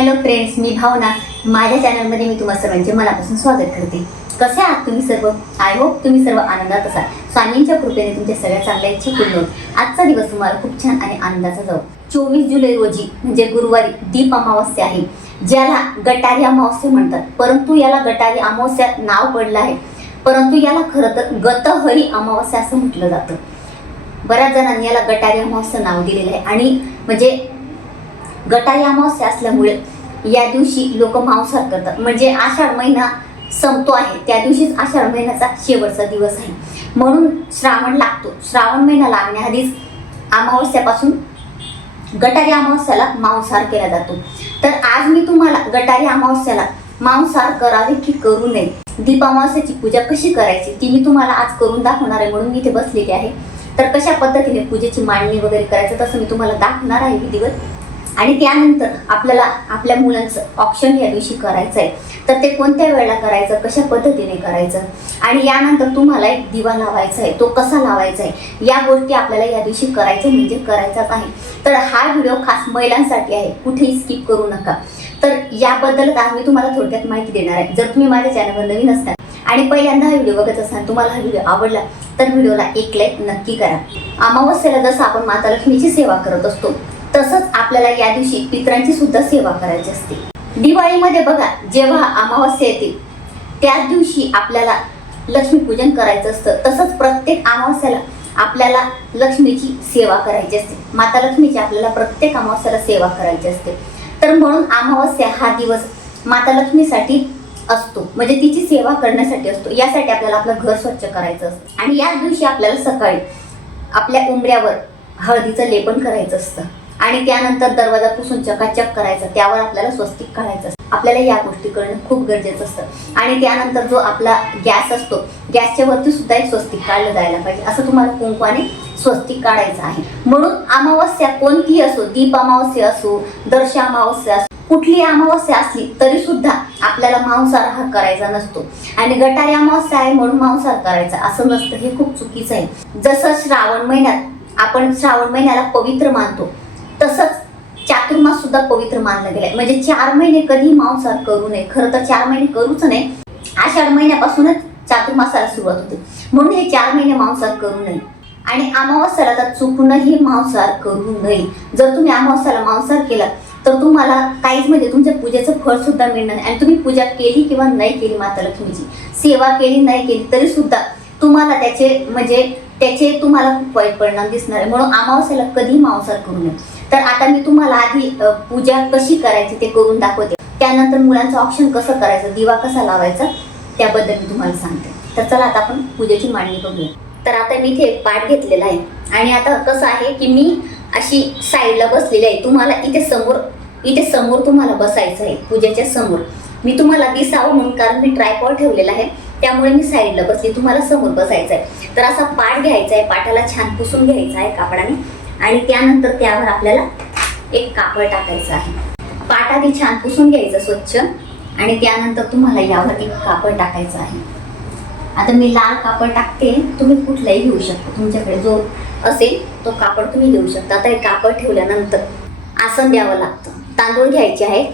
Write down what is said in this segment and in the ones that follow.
Hello friends मी भावना. माझ्या चॅनलमध्ये मी तुम्हा सर्वांचे मनापासून स्वागत करते. कसे आहात तुम्ही सर्व? आय होप तुम्ही सर्व आनंदात असाल. स्वामींच्या कृपेने तुमच्या सगळ्या चांगल्या इच्छा पूर्ण आजचा दिवस तुम्हाला खूप छान आणि आनंदाचा जाऊ चोवीस जुलै रोजी म्हणजे गुरुवारी दीप अमावस्या आहे. ज्याला गटारी अमावस्या म्हणतात. परंतु याला गटारी अमावस्या नाव पडलं आहे. परंतु याला खरं तर गतहरी अमावस्या असं म्हटलं जातं. बऱ्याच जणांनी याला गटारी अमावस्या नाव दिलेलं आहे. आणि म्हणजे गटारी अमावस्या असल्यामुळे या दिवशी लोक मांसाहार करतात. म्हणजे आषाढ महिना संपतो आहे. त्या दिवशीच आषाढ महिन्याचा शेवटचा दिवस आहे. म्हणून श्रावण लागतो. श्रावण महिना लागण्याआधीच अमावस्यापासून गटारी अमावस्याला मांसाहार केला जातो. तर आज मी तुम्हाला गटारी अमावस्याला मांसाहार करावे की करू नये? दीपामावस्याची पूजा कशी करायची? ती मी तुम्हाला आज करून दाखवणार आहे. म्हणून मी इथे बसलेली आहे. तर कशा पद्धतीने पूजेची मांडणी वगैरे करायचं तसं मी तुम्हाला दाखवणार आहे. विधिवत आणि त्यानंतर आपल्याला आपल्या मुलांचं ऑप्शन या दिवशी करायचं आहे तर ते कोणत्या वेळेला करायचं कशा पद्धतीने करायचं? आणि यानंतर तुम्हाला एक दिवा लावायचा आहे. तो कसा लावायचा आहे? या गोष्टी आपल्याला या दिवशी करायचं म्हणजे करायचाच आहे तर हा व्हिडिओ खास महिलांसाठी आहे. कुठेही स्किप करू नका. तर याबद्दल आज मी तुम्हाला थोडक्यात माहिती देणार आहे. जर तुम्ही माझ्या चॅनलवर नवीन असाल आणि पहिल्यांदा हा व्हिडिओ बघत असाल तुम्हाला हा व्हिडिओ आवडला तर व्हिडिओला एक लाईक नक्की करा. अमावस्येला जसं आपण माता लक्ष्मीची सेवा करत असतो तसंच आपल्याला या दिवशी पितरांची सुद्धा सेवा करायची असते. दिवाळीमध्ये बघा जेव्हा अमावस्या येते त्याच दिवशी आपल्याला लक्ष्मीपूजन करायचं असतं. तसंच प्रत्येक अमावस्याला आपल्याला लक्ष्मीची सेवा करायची असते. माता लक्ष्मीची आपल्याला प्रत्येक अमावस्याला सेवा करायची असते. तर म्हणून अमावस्या हा दिवस माता लक्ष्मीसाठी असतो. म्हणजे तिची सेवा करण्यासाठी असतो. यासाठी आपल्याला आपलं घर स्वच्छ करायचं असतं. आणि याच दिवशी आपल्याला सकाळी आपल्या उंबऱ्यावर हळदीचं लेपन करायचं असतं. आणि त्यानंतर दरवाजा पुसून चकाचक करायचा. त्यावर आपल्याला स्वस्तिक काढायचं असतं. आपल्याला या गोष्टी करणं खूप गरजेचं असतं. आणि त्यानंतर जो आपला गॅस असतो गॅसच्या वरती सुद्धा एक स्वस्तिक काढलं जायला पाहिजे. असं तुम्हाला कुंकवाने स्वस्तिक काढायचं आहे. म्हणून अमावस्या कोणतीही असो दीप अमावस्या असो दर्श अमावस्या असो कुठली अमावस्या असली तरी सुद्धा आपल्याला मांसाहार हा करायचा नसतो. आणि गटारी अमावस्या आहे म्हणून मांसाहार करायचा. असं नसतं. हे खूप चुकीचं आहे. जसं श्रावण महिन्यात आपण श्रावण महिन्याला पवित्र मानतो. तसंच चातुर्मास सुद्धा पवित्र मानलं गेलंय. म्हणजे चार महिने कधी मांसाहार करू नये. खरं तर चार महिने करूच नाही आषाढ महिन्यापासूनच चातुर्मासाला सुरुवात होते. म्हणून हे चार महिने मांसाहार करू नये. आणि अमावस्याला तर चुकूनही मांसाहार करू नये. जर तुम्ही अमावस्याला मांसाहार केला तर तुम्हाला काहीच म्हणजे तुमच्या पूजेचं फळ सुद्धा मिळणार नाही. आणि तुम्ही पूजा केली किंवा नाही केली माता लक्ष्मीची सेवा केली नाही केली तरी सुद्धा तुम्हाला त्याचे म्हणजे त्याचे तुम्हाला खूप वाईट परिणाम दिसणार आहे. म्हणून अमावस्याला कधी मांसाहार करू नये. तर आता मी तुम्हाला आधी पूजा कशी करायची ते करून दाखवते. त्यानंतर मुलांचं ऑप्शन कसं करायचं दिवा कसा लावायचा त्याबद्दल मी तुम्हाला सांगते. तर चला आता आपण पूजेची मांडणी बघूया. तर आता मी इथे पाठ घेतलेला आहे. आणि आता कसं आहे की मी अशी साईडला बसलेली आहे. तुम्हाला इथे समोर इथे समोर तुम्हाला बसायचं आहे. पूजेच्या समोर. मी तुम्हाला दिसावं म्हणून कारण मी ट्रायपॉड ठेवलेला आहे. त्यामुळे मी साईडला बसली. तुम्हाला समोर बसायचं आहे. तर असा पाठ घ्यायचा आहे. पाठाला छान पुसून घ्यायचा आहे कापडाने. आणि त्यानंतर त्यावर आपल्याला एक कापड टाकायचं आहे. पाट आधी छान पुसून घ्यायचं स्वच्छ. आणि त्यानंतर तुम्हाला यावर एक कापड टाकायचं आहे. आता मी लाल कापड टाकते. तुम्ही कुठलाही घेऊ शकता. तुमच्याकडे जो असेल तो कापड तुम्ही घेऊ शकता. आता हे कापड ठेवल्यानंतर आसन द्यावं लागतं. तांदूळ घ्यायचे आहेत.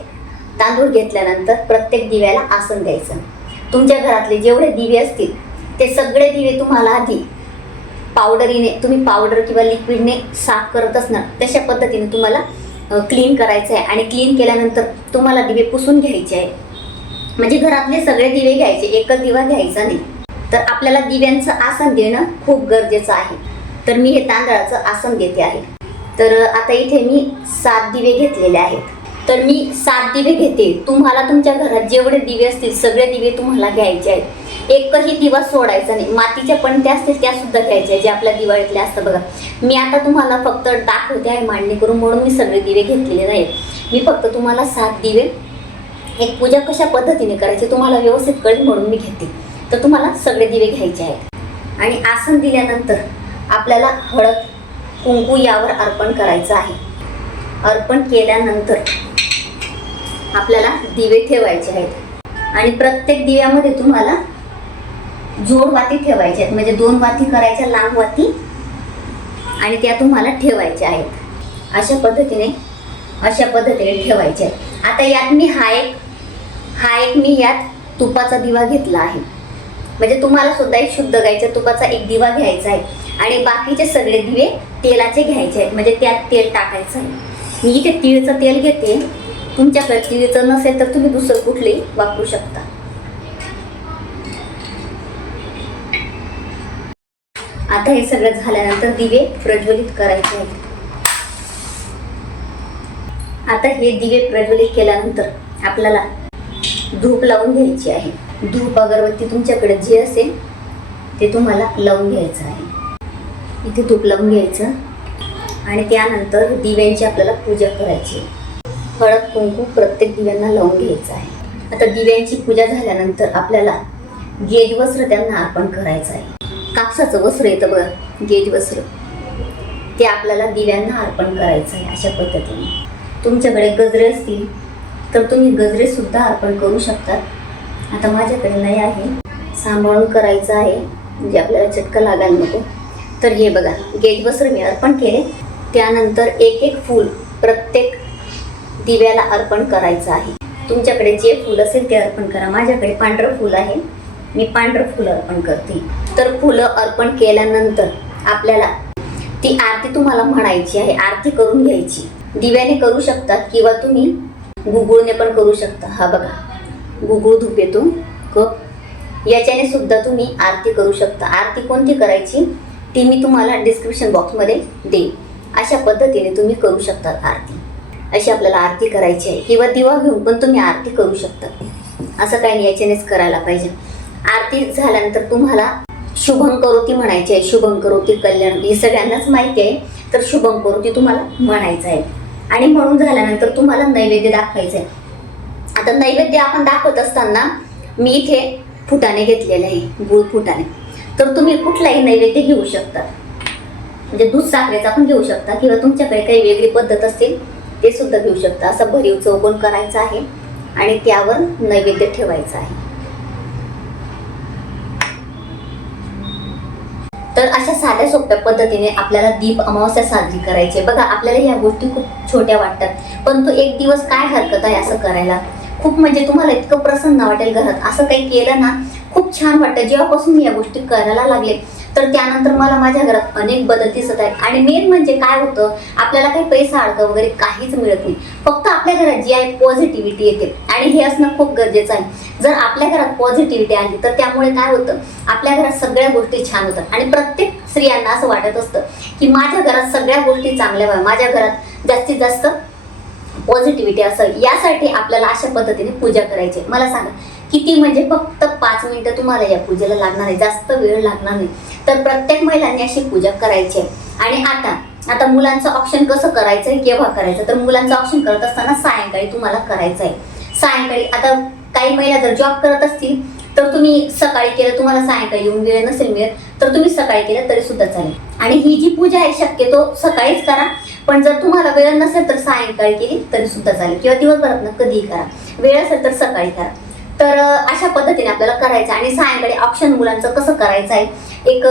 तांदूळ घेतल्यानंतर प्रत्येक दिव्याला आसन द्यायचं. तुमच्या घरातले जेवढे दिवे असतील ते सगळे दिवे तुम्हाला आधी पावडरीने तुम्ही पावडर किंवा लिक्विडने साफ करत असणार तशा पद्धतीने तुम्हाला क्लीन करायचं आहे. आणि क्लीन केल्यानंतर तुम्हाला दिवे पुसून घ्यायचे आहे म्हणजे घरातले सगळे दिवे घ्यायचे एकच दिवा घ्यायचा नाही. तर आपल्याला दिव्यांचं आसन देणं खूप गरजेचं आहे. तर मी हे तांदळाचं आसन देते आहे. तर आता इथे मी सात दिवे घेतलेले आहेत. तर मी सात दिवे घेते. तुम्हाला तुमच्या घरात जेवढे दिवे असतील सगळे दिवे तुम्हाला घ्यायचे आहेत. एकही दिवा सोडायचा नाही. मातीच्या पण त्या असतील त्या सुद्धा घ्यायच्या जे आपल्या दिवाळीतल्या असतं बघा. मी आता तुम्हाला फक्त दाखवते आहे मांडणी करून म्हणून मी सगळे दिवे घेतलेले नाही मी फक्त तुम्हाला सात दिवे एक पूजा कशा पद्धतीने करायची तुम्हाला व्यवस्थित कळेल म्हणून मी घेते. तर तुम्हाला सगळे दिवे घ्यायचे आहेत. आणि आसन दिल्यानंतर आपल्याला हळद कुंकू यावर अर्पण करायचं आहे. अर्पण केल्यानंतर आपल्याला दिवे ठेवायचे आहेत. आणि प्रत्येक दिव्यामध्ये तुम्हाला जोड वाती ठेवायच्या आहेत. म्हणजे दोन वाती करायच्या लांब वाती आणि त्या तुम्हाला ठेवायच्या आहेत. अशा पद्धतीने अशा पद्धतीने ठेवायच्या आहेत. आता यात मी हा एक हा एक मी यात तुपाचा दिवा घेतला आहे. म्हणजे तुम्हाला सुद्धा एक शुद्ध गायच्या तुपाचा एक दिवा घ्यायचा आहे. आणि बाकीचे सगळे दिवे तेलाचे घ्यायचे आहेत. म्हणजे त्यात तेल टाकायचं आहे. मी इथे तिळचं तेल घेते. तुमच्याकडे तिळचं नसेल तर तुम्ही दुसरं कुठलेही वापरू शकता. आता हे सगळं झाल्यानंतर दिवे प्रज्वलित करायचे आहेत. आता हे दिवे प्रज्वलित केल्यानंतर आपल्याला धूप लावून घ्यायची आहे. धूप अगरबत्ती तुमच्याकडे जी असेल ते तुम्हाला लावून घ्यायचं आहे. इथे धूप लावून घ्यायचं. आणि त्यानंतर दिव्यांची आपल्याला पूजा करायची. आहे. हळद कुंकू प्रत्येक दिव्यांना लावून घ्यायचं आहे. आता दिव्यांची पूजा झाल्यानंतर आपल्याला गेज वस्त्र त्यांना अर्पण करायचं आहे. कापसाचं वस्त्र येतं बघा गेज वस्त्र. ते आपल्याला दिव्यांना अर्पण करायचं आहे अशा पद्धतीने. तुमच्याकडे गजरे असतील तर तुम्ही गजरेसुद्धा अर्पण करू शकतात आता माझ्याकडे नाही आहे. सांभाळून करायचं आहे. म्हणजे आपल्याला चटका लागायला नको. तर हे बघा गेज वस्त्र मी अर्पण केले. त्यानंतर एक एक फूल प्रत्येक दिव्याला अर्पण करायचं आहे. तुमच्याकडे जे फूल असेल ते अर्पण करा. माझ्याकडे पांढरं फूल आहे. मी पांढरं फूल अर्पण करते. तर फुलं अर्पण केल्यानंतर आपल्याला ती आरती तुम्हाला म्हणायची आहे. आरती करून घ्यायची. दिव्याने करू शकतात किंवा तुम्ही गुगुळने पण करू शकता. हा बघा. गुगुळ धूप येतो. कप. याच्याने सुद्धा तुम्ही आरती करू शकता. आरती कोणती करायची? ती मी तुम्हाला डिस्क्रिप्शन बॉक्समध्ये देईन. अशा पद्धतीने तुम्ही करू शकता आरती. अशी आपल्याला आरती करायची आहे. किंवा दिवा घेऊन पण तुम्ही आरती करू शकता. असं काही नाही याच्यानेच करायला पाहिजे. आरती झाल्यानंतर तुम्हाला शुभम करोती म्हणायची आहे. शुभम करोती कल्याण. हे सगळ्यांनाच माहिती आहे. तर शुभम करोती तुम्हाला म्हणायचं आहे. आणि म्हणून झाल्यानंतर तुम्हाला नैवेद्य दाखवायचं आहे. आता नैवेद्य आपण दाखवत असताना मी इथे फुटाणे घेतलेले आहे. गुळ फुटाणे. तर तुम्ही कुठलाही नैवेद्य घेऊ शकता. म्हणजे दूध साखरेचा पण घेऊ शकता किंवा तुमच्याकडे काही वेगळी पद्धत असेल ते सुद्धा घेऊ शकता. असं भरीव चौकोन करायचा आहे आणि त्यावर नैवेद्य ठेवायचा आहे. तर अशा साध्या सोप्या पद्धतीने आपल्याला दीप अमावस्या साजरी करायची बघा आपल्याला ह्या गोष्टी खूप छोट्या वाटतात पण तो एक दिवस काय हरकत आहे असं करायला? खूप म्हणजे तुम्हाला इतकं प्रसन्न वाटेल घरात. असं काही केलं ना खूप छान वाटतं. जेव्हापासून मी या गोष्टी करायला लागले तर त्यानंतर मला माझ्या घरात अनेक बदल दिसत आहेत. आणि मेन म्हणजे काय होतं आपल्याला काही पैसा अडकं वगैरे काहीच मिळत नाही. फक्त आपल्या घरात जी आहे पॉझिटिव्हिटी येते. आणि हे असणं खूप गरजेचं आहे. जर आपल्या घरात पॉझिटिव्हिटी आली तर त्यामुळे काय होतं आपल्या घरात सगळ्या गोष्टी छान होतात. आणि प्रत्येक स्त्रियांना असं वाटत असतं की माझ्या घरात सगळ्या गोष्टी चांगल्या व्हाव्या. माझ्या घरात जास्तीत जास्त पॉझिटिव्हिटी असेल यासाठी आपल्याला अशा पद्धतीने पूजा करायची आहे. मला सांगा किती म्हणजे फक्त पाच मिनिटं तुम्हाला या पूजेला लागणार आहे. जास्त वेळ लागणार नाही. तर प्रत्येक महिलांनी अशी पूजा करायची आहे. आणि आता आता मुलांचं ऑप्शन कसं करायचं आहे? केव्हा करायचं? तर मुलांचं ऑप्शन करत असताना सायंकाळी तुम्हाला करायचं आहे. सायंकाळी आता काही महिला जर जॉब करत असतील तर तुम्ही सकाळी केलं तुम्हाला सायंकाळी येऊन वेळ नसेल मिळत तर तुम्ही सकाळी केलं तरी सुद्धा चालेल. आणि ही जी पूजा आहे शक्यतो सकाळीच करा पण जर तुम्हाला वेळ नसेल तर सायंकाळी केली तरी सुद्धा चालेल. किंवा दिवसभरात कधीही करा. वेळ असेल तर सकाळी करा. तर अशा पद्धतीने आपल्याला करायचं आणि सायंकाळी ऑप्शन मुलांचं कसं करायचं आहे? एक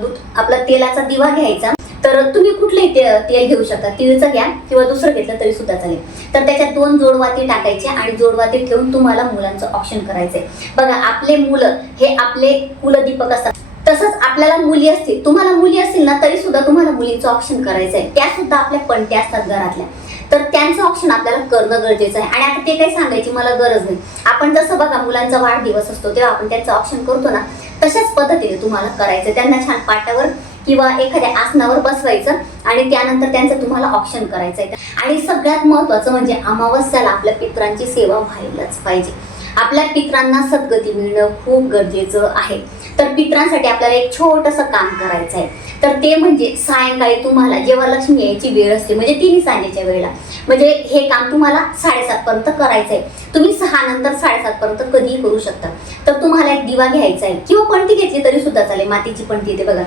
दूध आपला तेलाचा दिवा घ्यायचा. तर तुम्ही कुठलंही ते तेल घेऊ शकता. तिळचं घ्या किंवा दुसरं घेतलं तरी सुद्धा चालेल. तर त्याच्यात दोन जोडवाती टाकायचे आणि जोडवाती ठेवून तुम्हाला मुलांचं ऑप्शन करायचंय. बघा आपले मुलं हे आपले कुलदीपक असतात. तसंच आपल्याला मुली असतील तुम्हाला मुली असतील ना तरी सुद्धा तुम्हाला मुलींचं ऑप्शन करायचंय. त्या सुद्धा आपल्या पणत्या असतात घरातल्या. तर त्यांचं ऑप्शन आपल्याला करणं गरजेचं आहे. आणि आता ते काही सांगायची मला गरज नाही. आपण जसं बघा मुलांचा वाढदिवस असतो तेव्हा आपण त्यांचं ऑप्शन करतो ना तशाच पद्धतीने तुम्हाला करायचं. त्यांना छान पाटावर किंवा एखाद्या आसनावर बसवायचं आणि त्यानंतर त्यांचं तुम्हाला ऑप्शन करायचं आहे आणि सगळ्यात महत्त्वाचं म्हणजे अमावस्याला आपल्या पित्रांची सेवा व्हायलाच पाहिजे. आपल्या पित्रांना सद्गती मिळणं खूप गरजेचं आहे. तर पित्रांसाठी आपल्याला एक छोटंसं काम करायचं आहे तर ते म्हणजे सायंकाळी तुम्हाला जेव्हा लक्ष्मी यायची वेळ असते म्हणजे तिन्ही सांजेच्या वेळेला. म्हणजे हे काम तुम्हाला साडेसातपर्यंत करायचं आहे तुम्ही सहा नंतर साडेसातपर्यंत कधीही करू शकता. तर तुम्हाला एक दिवा घ्यायचा आहे. किंवा पणती घेतली तरी सुद्धा चालेल. मातीची पणती येते बघा.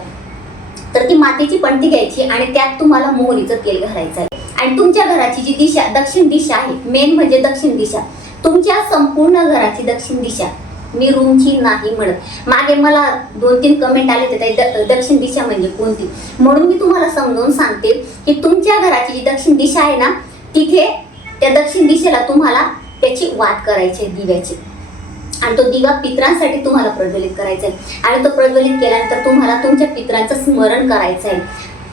तर ती मातीची पणती घ्यायची आणि त्यात तुम्हाला मोहरीचं तेल घालायचं आहे. आणि तुमच्या घराची जी दिशा दक्षिण दिशा आहे मेन म्हणजे दक्षिण दिशा. तुमच्या संपूर्ण घराची दक्षिण दिशा. मी रूमची नाही म्हणत. मागे मला दोन तीन कमेंट आले होते दक्षिण दिशा म्हणजे कोणती? म्हणून मी तुम्हाला समजावून सांगते की तुमच्या घराची जी दक्षिण दिशा आहे ना तिथे त्या दक्षिण दिशेला तुम्हाला त्याची वाद करायची आहे दिव्याची. आणि तो दिवा पित्रांसाठी तुम्हाला प्रज्वलित करायचा आहे. आणि तो प्रज्वलित केल्यानंतर तुम्हाला तुमच्या पित्रांचं स्मरण करायचं आहे.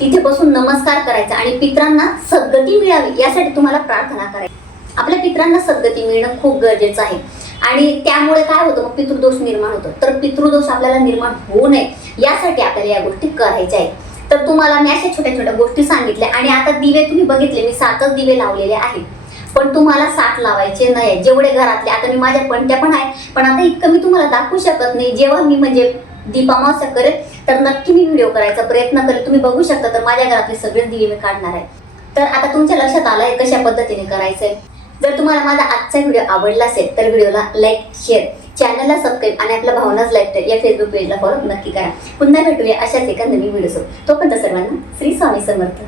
तिथे बसून नमस्कार करायचा आणि पित्रांना सद्गती मिळावी यासाठी तुम्हाला प्रार्थना करायची. आपल्या पित्रांना सद्गती मिळणं खूप गरजेचं आहे. आणि त्यामुळे काय होतं मग पितृदोष निर्माण होतो. तर पितृदोष आपल्याला निर्माण होऊ नये यासाठी आपल्याला या गोष्टी करायच्या आहेत. तर तुम्हाला मी अशा छोट्या छोट्या गोष्टी सांगितल्या आणि आता दिवे तुम्ही बघितले मी सातच दिवे लावलेले आहेत. पण तुम्हाला साठ लावायचे नाही जेवढे घरातले आता मी माझ्या पणत्या पण आहे पण आता इतकं मी तुम्हाला दाखवू शकत नाही. जेव्हा मी म्हणजे दीपामावस्या करेल तर नक्की मी व्हिडिओ करायचा प्रयत्न करेल. तुम्ही बघू शकता तर माझ्या घरातले सगळे दिवे मी काढणार आहे. तर आता तुमच्या लक्षात आलं आहे कशा पद्धतीने करायचंय? जर तुम्हाला माझा आजचा व्हिडिओ आवडला असेल तर व्हिडिओला लाईक शेअर चॅनलला सबस्क्राईब आणि आपल्या भावनाच लाईक या फेसबुक पेजला फॉलो नक्की करा. पुन्हा भेटूया अशाच एका नवीन व्हिडिओ तोपर्यंत सर्वांना श्री स्वामी समर्थ.